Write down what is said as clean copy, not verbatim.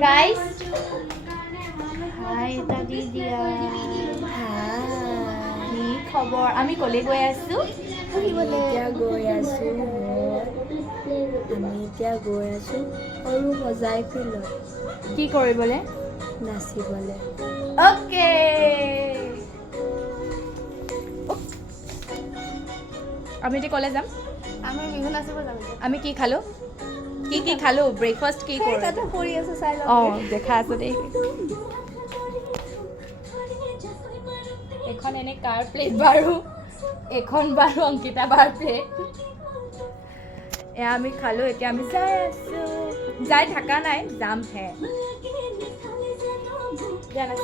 guys হাই এটা দি দিয়া কি খবৰ আমি কলে গৈ আছো এতিয়া গৈ আছো সৰু সজাই ফিল্ডত কি কৰিবলৈ নাচিবলৈ অ'কে আমি এতিয়া কলে যাম আমি বিহু নাচিব যাম আমি কি খালো কি খালো ব্ৰেকফাষ্ট কি কৰিলো তাতে কৰি আছো চাই লওঁ অঁ দেখা আছো দেই এখন এনে কাৰ প্লেট বাৰু এখন বাৰু অংকিতা বাৰ প্লেট এয়া আমি খালো এতিয়া আমি যাই আছো যাই থকা নাই যামহে জানা